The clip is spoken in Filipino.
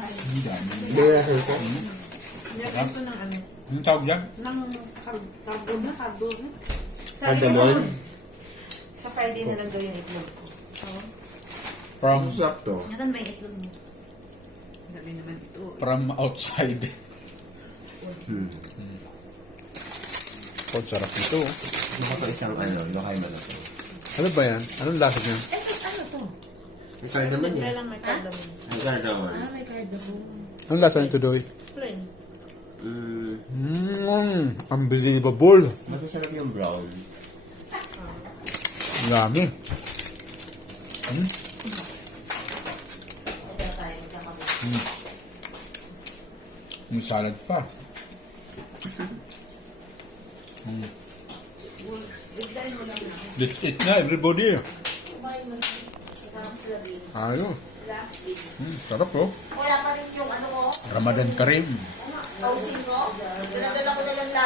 akin. Hindi dami. Hindi na ito. Nilagyan ko ng ano, Anong tawag dyan? ng cardon. Cardamom? Sa Friday na lang daw yung itlog ko. Oo. From Sakto. Nasaan ba yung itlog mo? Sabi naman ito. from outside. Oh, sarap ito. Baka pa isang lokal na lang. Ano ba yan? Anong lasa niya? Ano to? Ang kaya naman Kaya yan. lang may cardamom. Ang kaya naman. May cardamom. Anong lasa nito, Doy? Plain. Unbelievable. Mas masarap yung brown. Yummy. May salad pa. Let's eat na, everybody. Kumain mo na. Kasama sila rin. Ayun. Sarap oh. Wala pa rin yung ano ko, Ramadan Karim. housing ko. Dinadala ko na lang lahat.